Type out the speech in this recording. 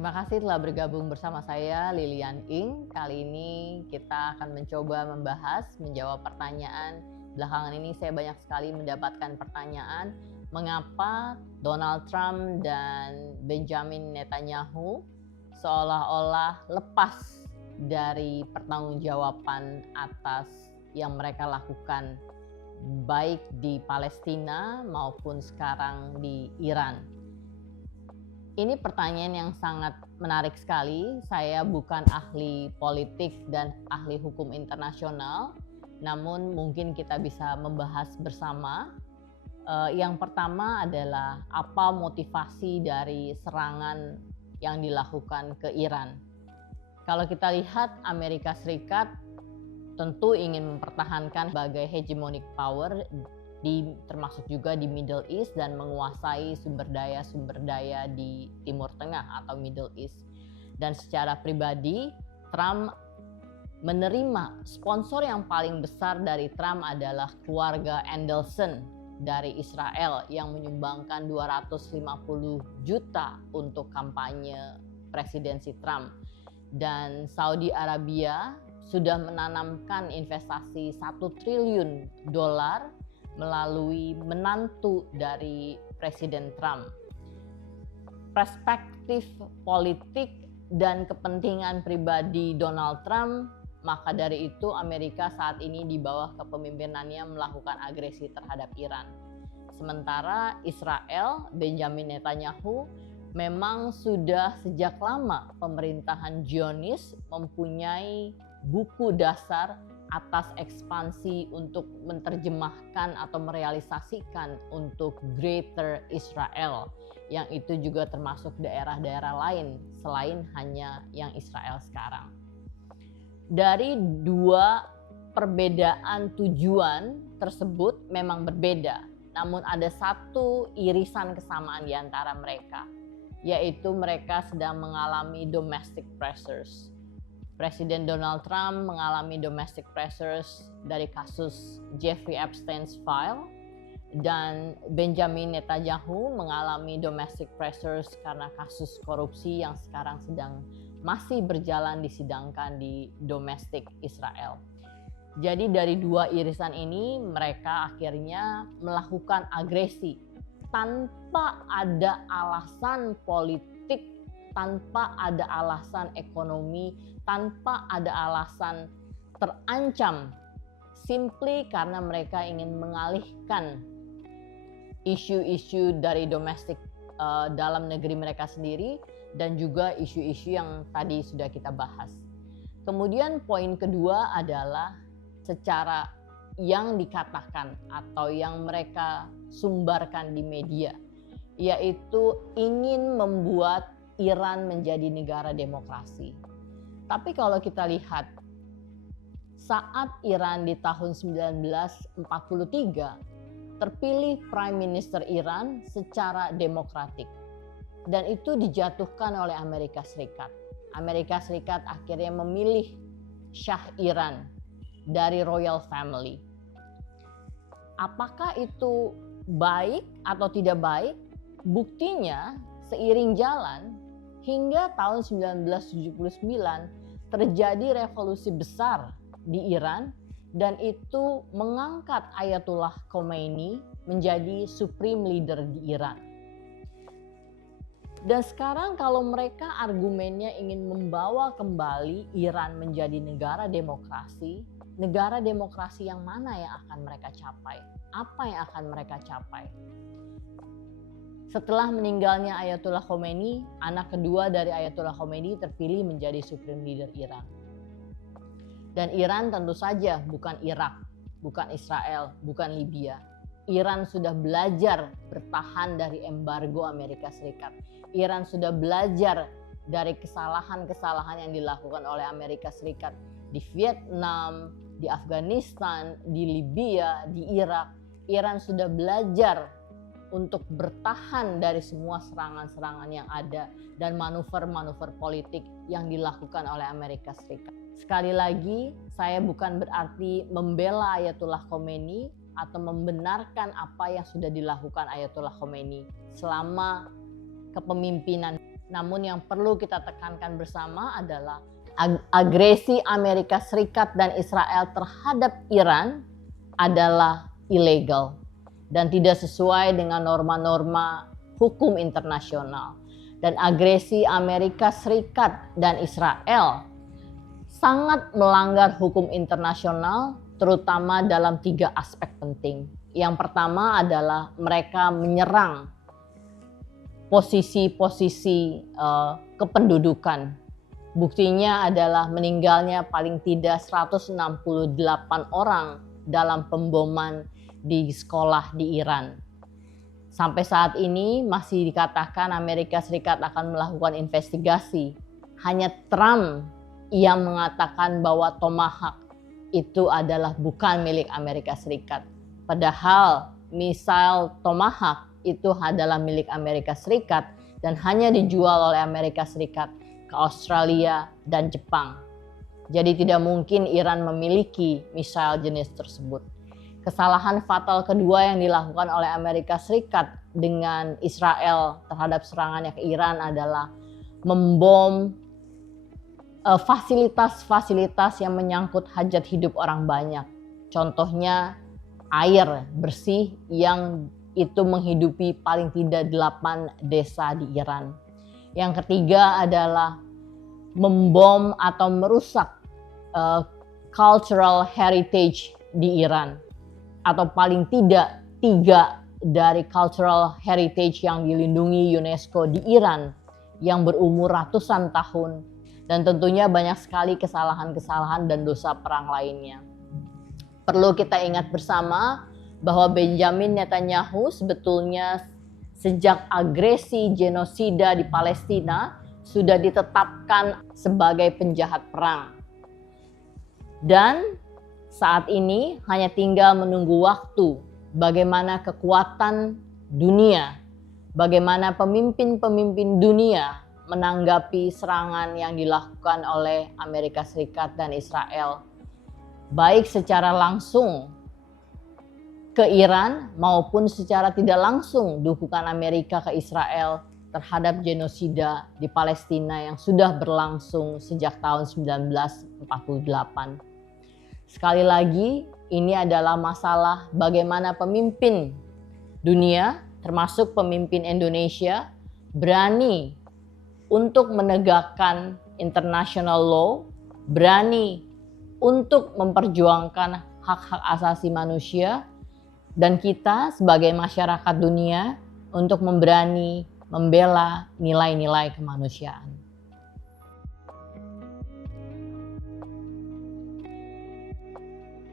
Terima kasih telah bergabung bersama saya Lilian Ing. Kali ini kita akan mencoba menjawab pertanyaan. Belakangan ini saya banyak sekali mendapatkan pertanyaan mengapa Donald Trump dan Benjamin Netanyahu seolah-olah lepas dari pertanggungjawaban atas yang mereka lakukan baik di Palestina maupun sekarang di Iran. Ini pertanyaan yang sangat menarik sekali. Saya bukan ahli politik dan ahli hukum internasional, namun mungkin kita bisa membahas bersama. Yang pertama adalah apa motivasi dari serangan yang dilakukan ke Iran. Kalau kita lihat, Amerika Serikat tentu ingin mempertahankan sebagai hegemonic power termasuk juga di Middle East dan menguasai sumber daya di Timur Tengah atau Middle East. Dan secara pribadi, Trump menerima sponsor yang paling besar dari Trump adalah keluarga Adelson dari Israel yang menyumbangkan 250 juta untuk kampanye presidensi Trump. Dan Saudi Arabia sudah menanamkan investasi $1 triliun melalui menantu dari Presiden Trump. Perspektif politik dan kepentingan pribadi Donald Trump, maka dari itu Amerika saat ini di bawah kepemimpinannya melakukan agresi terhadap Iran. Sementara Israel, Benjamin Netanyahu, memang sudah sejak lama pemerintahan Zionis mempunyai buku dasar atas ekspansi untuk menerjemahkan atau merealisasikan untuk Greater Israel, yang itu juga termasuk daerah-daerah lain selain hanya yang Israel sekarang. Dari dua perbedaan tujuan tersebut memang berbeda, namun ada satu irisan kesamaan di antara mereka, yaitu mereka sedang mengalami domestic pressures. Presiden Donald Trump mengalami domestic pressures dari kasus Jeffrey Epstein's file, dan Benjamin Netanyahu mengalami domestic pressures karena kasus korupsi yang sekarang masih berjalan disidangkan di domestik Israel. Jadi dari dua irisan ini mereka akhirnya melakukan agresi tanpa ada alasan politik, tanpa ada alasan ekonomi, tanpa ada alasan terancam, simply karena mereka ingin mengalihkan isu-isu dari domestik dalam negeri mereka sendiri dan juga isu-isu yang tadi sudah kita bahas. Kemudian poin kedua adalah secara yang dikatakan atau yang mereka sumbarkan di media, yaitu ingin membuat Iran menjadi negara demokrasi. Tapi kalau kita lihat, saat Iran di tahun 1943 terpilih Prime Minister Iran secara demokratik, dan itu dijatuhkan oleh Amerika Serikat. Amerika Serikat akhirnya memilih Shah Iran dari Royal Family. Apakah itu baik atau tidak baik? Buktinya seiring jalan hingga tahun 1979 terjadi revolusi besar di Iran, dan itu mengangkat Ayatollah Khomeini menjadi supreme leader di Iran. Dan sekarang kalau mereka argumennya ingin membawa kembali Iran menjadi negara demokrasi yang mana yang akan mereka capai? Apa yang akan mereka capai? Setelah meninggalnya Ayatollah Khomeini, anak kedua dari Ayatollah Khomeini terpilih menjadi supreme leader Iran. Dan Iran tentu saja bukan Irak, bukan Israel, bukan Libya. Iran sudah belajar bertahan dari embargo Amerika Serikat. Iran sudah belajar dari kesalahan-kesalahan yang dilakukan oleh Amerika Serikat di Vietnam, di Afghanistan, di Libya, di Irak. Iran sudah belajar untuk bertahan dari semua serangan-serangan yang ada dan manuver-manuver politik yang dilakukan oleh Amerika Serikat. Sekali lagi, saya bukan berarti membela Ayatollah Khomeini atau membenarkan apa yang sudah dilakukan Ayatollah Khomeini selama kepemimpinan Namun yang perlu kita tekankan bersama adalah agresi Amerika Serikat dan Israel terhadap Iran adalah ilegal dan tidak sesuai dengan norma-norma hukum internasional. Dan agresi Amerika Serikat dan Israel sangat melanggar hukum internasional, terutama dalam 3 aspek penting. Yang pertama adalah mereka menyerang posisi-posisi kependudukan. Buktinya adalah meninggalnya paling tidak 168 orang dalam pemboman di sekolah di Iran. Sampai saat ini masih dikatakan Amerika Serikat akan melakukan investigasi. Hanya Trump yang mengatakan bahwa Tomahawk itu adalah bukan milik Amerika Serikat. Padahal misal Tomahawk itu adalah milik Amerika Serikat dan hanya dijual oleh Amerika Serikat ke Australia dan Jepang. Jadi tidak mungkin Iran memiliki misal jenis tersebut. Kesalahan fatal kedua yang dilakukan oleh Amerika Serikat dengan Israel terhadap serangannya ke Iran adalah membom fasilitas-fasilitas yang menyangkut hajat hidup orang banyak. Contohnya air bersih yang itu menghidupi paling tidak 8 desa di Iran. Yang ketiga adalah membom atau merusak cultural heritage di Iran, atau paling tidak 3 dari cultural heritage yang dilindungi UNESCO di Iran yang berumur ratusan tahun, dan tentunya banyak sekali kesalahan-kesalahan dan dosa perang lainnya. Perlu kita ingat bersama bahwa Benjamin Netanyahu sebetulnya sejak agresi genosida di Palestina sudah ditetapkan sebagai penjahat perang. Dan saat ini hanya tinggal menunggu waktu bagaimana kekuatan dunia, bagaimana pemimpin-pemimpin dunia menanggapi serangan yang dilakukan oleh Amerika Serikat dan Israel, baik secara langsung ke Iran maupun secara tidak langsung dukungan Amerika ke Israel terhadap genosida di Palestina yang sudah berlangsung sejak tahun 1948. Sekali lagi, ini adalah masalah bagaimana pemimpin dunia, termasuk pemimpin Indonesia, berani untuk menegakkan international law, berani untuk memperjuangkan hak-hak asasi manusia, dan kita sebagai masyarakat dunia untuk memberani membela nilai-nilai kemanusiaan.